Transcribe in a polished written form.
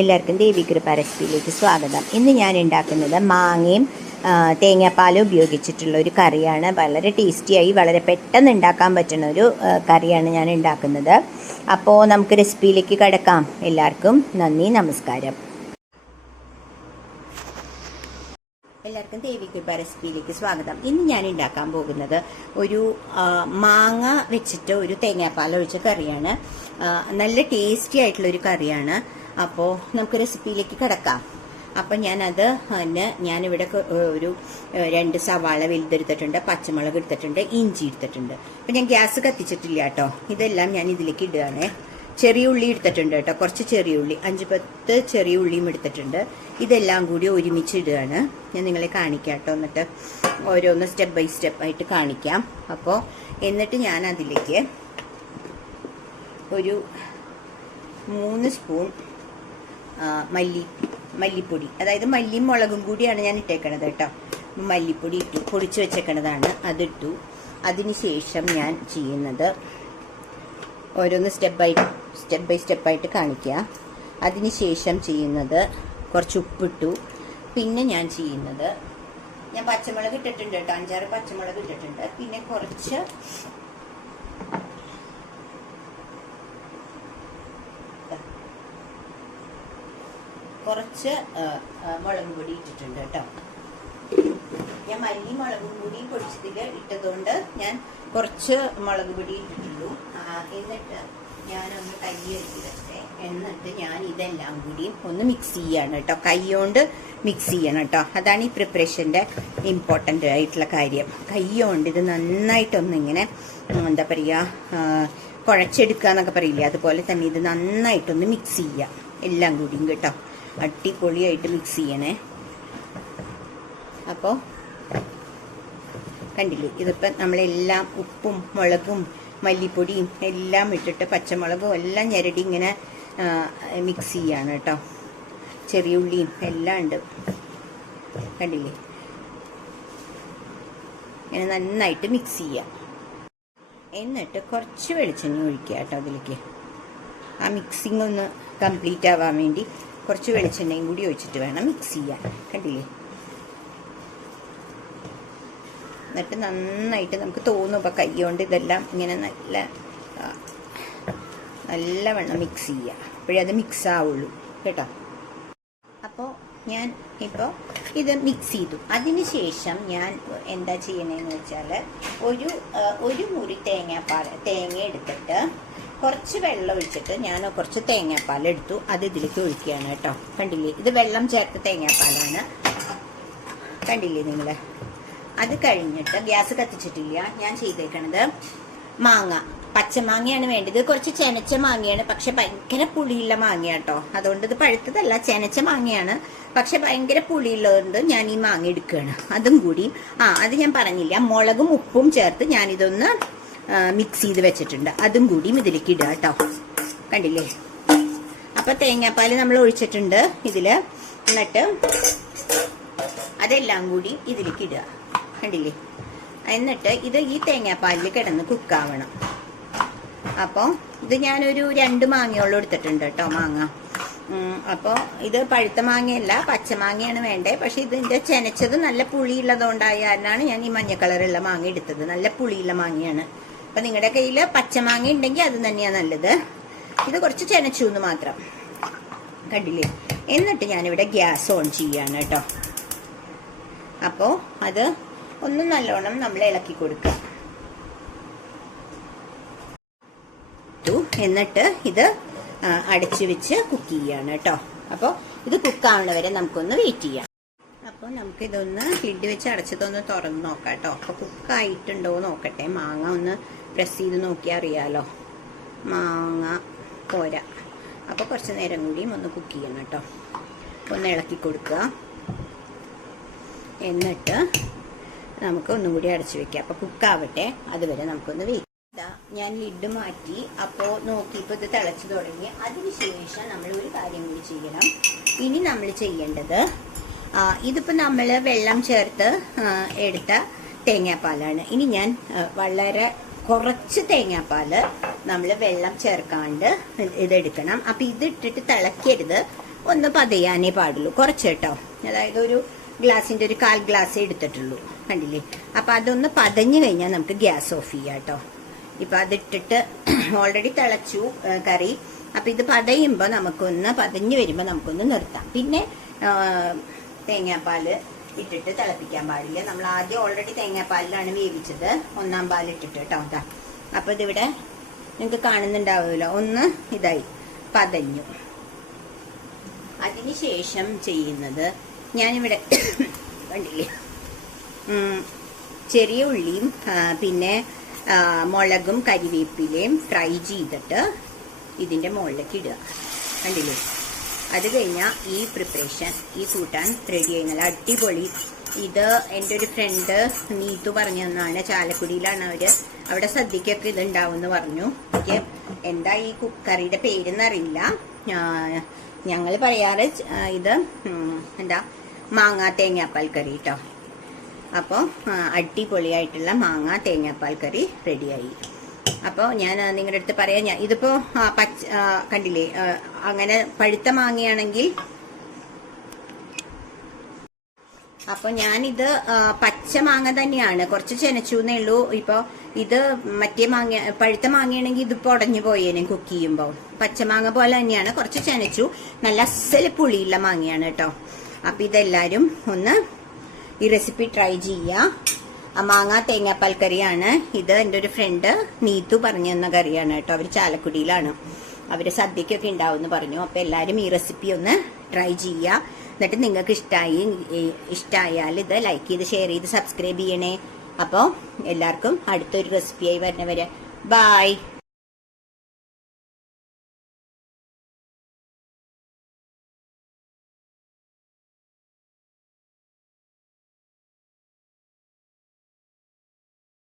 എല്ലാവർക്കും ദേവികൃപ റെസിപ്പിയിലേക്ക് സ്വാഗതം. ഇന്ന് ഞാൻ ഉണ്ടാക്കുന്നത് മാങ്ങയും തേങ്ങാപ്പാലും ഉപയോഗിച്ചിട്ടുള്ള ഒരു കറിയാണ്. വളരെ ടേസ്റ്റിയായി വളരെ പെട്ടെന്ന് ഉണ്ടാക്കാൻ പറ്റുന്ന ഒരു കറിയാണ് ഞാൻ ഉണ്ടാക്കുന്നത്. അപ്പോൾ നമുക്ക് റെസിപ്പിയിലേക്ക് കിടക്കാം. എല്ലാവർക്കും നന്ദി, നമസ്കാരം. എല്ലാവർക്കും ദേവികൃപ റെസിപ്പിയിലേക്ക് സ്വാഗതം. ഇന്ന് ഞാൻ ഉണ്ടാക്കാൻ പോകുന്നത് ഒരു മാങ്ങ വെച്ചിട്ട് ഒരു തേങ്ങാപ്പാൽ ഒഴിച്ച കറിയാണ്. നല്ല ടേസ്റ്റി ആയിട്ടുള്ളൊരു കറിയാണ്. അപ്പോൾ നമുക്ക് റെസിപ്പിയിലേക്ക് കിടക്കാം. അപ്പം ഞാനിവിടെ ഒരു 2 സവാള വലുതെടുത്തിട്ടുണ്ട്, പച്ചമുളക് എടുത്തിട്ടുണ്ട്, ഇഞ്ചി എടുത്തിട്ടുണ്ട്. അപ്പം ഞാൻ ഗ്യാസ് കത്തിച്ചിട്ടില്ല കേട്ടോ. ഇതെല്ലാം ഞാൻ ഇതിലേക്ക് ഇടുകയാണ്. ചെറിയ ഉള്ളി എടുത്തിട്ടുണ്ട് കേട്ടോ, കുറച്ച് ചെറിയ ഉള്ളി, 5-10 ചെറിയ ഉള്ളിയും എടുത്തിട്ടുണ്ട്. ഇതെല്ലാം കൂടി ഒരുമിച്ച് ഇടുകയാണ്. ഞാൻ നിങ്ങളെ കാണിക്കാം കേട്ടോ. എന്നിട്ട് ഓരോന്ന് സ്റ്റെപ്പ് ബൈ സ്റ്റെപ്പ് ആയിട്ട് കാണിക്കാം. അപ്പോൾ എന്നിട്ട് ഞാൻ അതിലേക്ക് ഒരു 3 സ്പൂൺ മല്ലിപ്പൊടി, അതായത് മല്ലിയും മുളകും കൂടിയാണ് ഞാൻ ഇട്ടേക്കണത് കേട്ടോ. മല്ലിപ്പൊടി ഇട്ടു, പൊടിച്ചു വെച്ചേക്കണതാണ്, അതിട്ടു. അതിനുശേഷം ഞാൻ ചെയ്യുന്നത് ഓരോന്ന് സ്റ്റെപ്പ് ബൈ സ്റ്റെപ്പായിട്ട് കാണിക്കുക. അതിനുശേഷം ചെയ്യുന്നത് കുറച്ച് ഉപ്പിട്ടു. പിന്നെ ഞാൻ ചെയ്യുന്നത്, ഞാൻ പച്ചമുളക് ഇട്ടിട്ടുണ്ട് കേട്ടോ, 5-6 പച്ചമുളക് ഇട്ടിട്ടുണ്ട്. പിന്നെ കുറച്ച് മുളക് പൊടി ഇട്ടിട്ടുണ്ട് കേട്ടോ. ഞാൻ മല്ലി മുളകും പൊടി പൊടിച്ചതിൽ ഇട്ടതുകൊണ്ട് ഞാൻ കുറച്ച് മുളക് പൊടി ഇട്ടിട്ടുള്ളൂ. എന്നിട്ട് ഞാനൊന്ന് കൈ വെച്ചിട്ട് എന്നിട്ട് ഞാൻ ഇതെല്ലാം കൂടി ഒന്ന് മിക്സ് ചെയ്യാണ് കേട്ടോ. കൈ കൊണ്ട് മിക്സ് ചെയ്യണം കേട്ടോ. അതാണ് ഈ പ്രിപ്പറേഷൻ്റെ ഇമ്പോർട്ടൻ്റ് ആയിട്ടുള്ള കാര്യം. കൈ കൊണ്ട് ഇത് നന്നായിട്ടൊന്നിങ്ങനെ എന്താ പറയുക, കുഴച്ചെടുക്കുക എന്നൊക്കെ പറയില്ലേ, അതുപോലെ തന്നെ ഇത് നന്നായിട്ടൊന്ന് മിക്സ് ചെയ്യുക എല്ലാം കൂടിയും കേട്ടോ. അടിപൊളിയായിട്ട് മിക്സ് ചെയ്യണേ. അപ്പോൾ കണ്ടില്ലേ, ഇതിപ്പോൾ നമ്മളെല്ലാം ഉപ്പും മുളകും മല്ലിപ്പൊടിയും എല്ലാം ഇട്ടിട്ട് പച്ചമുളകും എല്ലാം ഞെരടി ഇങ്ങനെ മിക്സ് ചെയ്യാണ് കേട്ടോ. ചെറിയ ഉള്ളിയും എല്ലാം ഉണ്ട്, കണ്ടില്ലേ. ഇങ്ങനെ നന്നായിട്ട് മിക്സ് ചെയ്യാം. എന്നിട്ട് കുറച്ച് വെളിച്ചെണ്ണ ഒഴിക്കുക കേട്ടോ അതിലേക്ക്. ആ മിക്സിങ് ഒന്ന് കംപ്ലീറ്റ് ആവാൻ വേണ്ടി കുറച്ച് വെളിച്ചെണ്ണയും കൂടി ഒഴിച്ചിട്ട് വേണം മിക്സ് ചെയ്യാൻ, കണ്ടില്ലേ. എന്നിട്ട് നന്നായിട്ട് നമുക്ക് തോന്നും ഇപ്പം കൈ കൊണ്ട് ഇതെല്ലാം ഇങ്ങനെ നല്ലവണ്ണം മിക്സ് ചെയ്യുക. അപ്പോഴേ അത് മിക്സ് ആവുള്ളൂ കേട്ടോ. അപ്പോൾ ഞാൻ ഇപ്പോൾ ഇത് മിക്സ് ചെയ്തു. അതിനുശേഷം ഞാൻ എന്താ ചെയ്യണതെന്ന് വെച്ചാൽ ഒരു മുറി തേങ്ങ എടുത്തിട്ട് കുറച്ച് വെള്ളം ഒഴിച്ചിട്ട് ഞാൻ കുറച്ച് തേങ്ങാപ്പാൽ എടുത്തു, അത് ഇതിലേക്ക് ഒഴിക്കുകയാണ് കേട്ടോ. കണ്ടില്ലേ, ഇത് വെള്ളം ചേർത്ത തേങ്ങാപ്പാലാണ്, കണ്ടില്ലേ നിങ്ങൾ. അത് കഴിഞ്ഞിട്ട് ഗ്യാസ് കത്തിച്ചിട്ടില്ല. ഞാൻ ചെയ്തേക്കണത് പച്ചമാങ്ങയാണ് വേണ്ടത്. കുറച്ച് ചെനച്ച മാങ്ങയാണ്, പക്ഷെ ഭയങ്കര പുളിയുള്ള മാങ്ങ കേട്ടോ. അതുകൊണ്ട് ഇത് പഴുത്തതല്ല, ചെനച്ച മാങ്ങയാണ്, പക്ഷെ ഭയങ്കര പുളിയുള്ളതുകൊണ്ട് ഞാൻ ഈ മാങ്ങ എടുക്കുകയാണ്. അതും കൂടി അത് ഞാൻ പറഞ്ഞില്ല, മുളകും ഉപ്പും ചേർത്ത് ഞാനിതൊന്ന് മിക്സ് ചെയ്ത് വെച്ചിട്ടുണ്ട്. അതും കൂടിയും ഇതിലേക്ക് ഇടുക കേട്ടോ. കണ്ടില്ലേ, അപ്പൊ തേങ്ങാപ്പാൽ നമ്മൾ ഒഴിച്ചിട്ടുണ്ട് ഇതില്. എന്നിട്ട് അതെല്ലാം കൂടി ഇതിലേക്ക് ഇടുക, കണ്ടില്ലേ. എന്നിട്ട് ഇത് ഈ തേങ്ങാപ്പാലിൽ കിടന്ന് കുക്കാവണം. അപ്പോൾ ഇത് ഞാനൊരു 2 മാങ്ങയോളം എടുത്തിട്ടുണ്ട് കേട്ടോ, മാങ്ങ. അപ്പോൾ ഇത് പഴുത്ത മാങ്ങയല്ല, പച്ചമാങ്ങയാണ് വേണ്ടേ. പക്ഷെ ഇതിന്റെ ചെനച്ചത് നല്ല പുളിയുള്ളതുകൊണ്ടായ കാരണമാണ് ഞാൻ ഈ മഞ്ഞ കളറുള്ള മാങ്ങ എടുത്തത്. നല്ല പുളിയുള്ള മാങ്ങയാണ്. അപ്പൊ നിങ്ങളുടെ കയ്യിൽ പച്ചമാങ്ങ ഉണ്ടെങ്കിൽ അത് തന്നെയാണ് നല്ലത്. ഇത് കുറച്ച് ചെനച്ചു എന്ന് മാത്രം, കണ്ടില്ലേ. എന്നിട്ട് ഞാനിവിടെ ഗ്യാസ് ഓൺ ചെയ്യാണ് കേട്ടോ. അപ്പോൾ അത് ഒന്ന് നല്ലോണം നമ്മൾ ഇളക്കി കൊടുക്കുക. എന്നിട്ട് ഇത് അടച്ചു വെച്ച് കുക്ക് ചെയ്യാണ് കേട്ടോ. അപ്പോൾ ഇത് കുക്കാവണ വരെ നമുക്കൊന്ന് വെയിറ്റ് ചെയ്യാം. അപ്പോൾ നമുക്കിതൊന്ന് ലിഡ് വെച്ച് അടച്ചതൊന്ന് തുറന്ന് നോക്കാം കേട്ടോ. അപ്പോൾ കുക്കായിട്ടുണ്ടോ നോക്കട്ടെ. മാങ്ങ ഒന്ന് പ്രസ് ചെയ്ത് നോക്കിയാൽ അറിയാലോ, മാങ്ങ പോരാ. അപ്പോൾ കുറച്ച് നേരം കൂടിയും ഒന്ന് കുക്ക് ചെയ്യണം കേട്ടോ. ഒന്ന് ഇളക്കി കൊടുക്കുക. എന്നിട്ട് നമുക്ക് ഒന്നും കൂടി അടച്ചു വെക്കാം. അപ്പോൾ കുക്കാവട്ടെ, അതുവരെ നമുക്കൊന്ന് വെയിറ്റ്. ഞാൻ ലിഡ് മാറ്റി. അപ്പോൾ നോക്കിയപ്പോൾ ഇത് തിളച്ചു തുടങ്ങി. അതിനുശേഷം നമ്മൾ ഒരു കാര്യം കൂടി ചെയ്യണം. ഇനി നമ്മൾ ചെയ്യേണ്ടത്, ഇതിപ്പോൾ നമ്മൾ വെള്ളം ചേർത്ത് എടുത്ത തേങ്ങാപ്പാലാണ്. ഇനി ഞാൻ വളരെ കുറച്ച് തേങ്ങാപ്പാൽ നമ്മൾ വെള്ളം ചേർക്കാണ്ട് ഇതെടുക്കണം. അപ്പം ഇതിട്ടിട്ട് തിളക്കരുത്, ഒന്ന് പതയാനേ പാടുള്ളൂ, കുറച്ച് കേട്ടോ. അതായത് ഒരു ഗ്ലാസിന്റെ ഒരു 1/4 ഗ്ലാസ് എടുത്തിട്ടുള്ളൂ, കണ്ടില്ലേ. അപ്പൊ അതൊന്ന് പതഞ്ഞു കഴിഞ്ഞാൽ നമുക്ക് ഗ്യാസ് ഓഫ് ചെയ്യാം കേട്ടോ. ഇപ്പൊ അതിട്ടിട്ട് ഓൾറെഡി തിളച്ചു കറി. അപ്പൊ ഇത് പതയുമ്പോൾ നമുക്കൊന്ന് പതഞ്ഞു വരുമ്പോൾ നമുക്കൊന്ന് നിർത്താം. പിന്നെ തേങ്ങാപ്പാല് ഇട്ടിട്ട് തിളപ്പിക്കാൻ പാടില്ല. നമ്മൾ ആദ്യം ഓൾറെഡി തേങ്ങാപ്പാലിലാണ് വേവിച്ചത്, 1-ാം പാൽ ഇട്ടിട്ട് കേട്ടോ. അതാ അപ്പൊ ഇതിവിടെ നിങ്ങൾക്ക് കാണുന്നുണ്ടാവുമല്ലോ, ഒന്ന് ഇതായി പതഞ്ഞു. അതിനുശേഷം ചെയ്യുന്നത് ഞാനിവിടെ കണ്ടില്ലേ, ചെറിയ ഉള്ളിയും പിന്നെ മുളകും കരിവേപ്പിലയും ഫ്രൈ ചെയ്തിട്ട് ഇതിന്റെ മുകളിലേക്ക് ഇടുക, കണ്ടില്ലേ. അത് കഴിഞ്ഞാൽ ഈ പ്രിപ്പറേഷൻ, ഈ കൂട്ടാൻ റെഡി ആയി. നല്ല അടിപൊളി. ഇത് എൻ്റെ ഒരു ഫ്രണ്ട് നീതു പറഞ്ഞു തന്നാണ്. ചാലക്കുടിയിലാണ് അവര്. അവിടെ സദ്യക്കൊക്കെ ഇത് ഉണ്ടാവും എന്ന് പറഞ്ഞു. എനിക്ക് എന്താ ഈ കറിയുടെ പേരെന്നറിയില്ല. ഞങ്ങൾ പറയാറ് ഇത് എന്താ മാങ്ങാ തേങ്ങാപ്പാൽ കറി കേട്ടോ. അപ്പോൾ അടിപൊളിയായിട്ടുള്ള മാങ്ങാ തേങ്ങാപ്പാൽ കറി റെഡിയായി. അപ്പോൾ ഞാൻ നിങ്ങളുടെ അടുത്ത് പറയാം, ഞാൻ ഇതിപ്പോ കണ്ടില്ലേ, അങ്ങനെ പഴുത്ത മാങ്ങയാണെങ്കിൽ, അപ്പൊ ഞാനിത് പച്ച മാങ്ങ തന്നെയാണ്, കുറച്ച് ചെനച്ചൂന്നേ ഉള്ളൂ. ഇപ്പൊ ഇത് മറ്റേ മാങ്ങ, പഴുത്ത മാങ്ങയാണെങ്കിൽ ഇതിപ്പോ ഉടഞ്ഞു പോയേനെ കുക്ക് ചെയ്യുമ്പോൾ. പച്ചമാങ്ങ പോലെ തന്നെയാണ്, കുറച്ച് ചെനച്ചു. നല്ല അസല് പുളിയുള്ള മാങ്ങയാണ് കേട്ടോ. അപ്പൊ ഇതെല്ലാരും ഒന്ന് ഈ റെസിപ്പി ട്രൈ ചെയ്യുക. മാങ്ങാ തേങ്ങാപ്പാൽ കറിയാണ് ഇത്. എൻ്റെ ഒരു ഫ്രണ്ട് നീതു പറഞ്ഞു തന്ന കറിയാണ് കേട്ടോ. അവർ ചാലക്കുടിയിലാണ്, അവര് സദ്യക്കൊക്കെ ഉണ്ടാവും പറഞ്ഞു. അപ്പൊ എല്ലാരും ഈ റെസിപ്പി ഒന്ന് ട്രൈ ചെയ്യുക. എന്നിട്ട് നിങ്ങൾക്ക് ഇഷ്ടമായാൽ ഇത് ലൈക്ക് ചെയ്ത് ഷെയർ ചെയ്ത് സബ്സ്ക്രൈബ് ചെയ്യണേ. അപ്പോൾ എല്ലാവർക്കും അടുത്തൊരു റെസിപ്പിയായി വരുന്നവരെ ബൈ.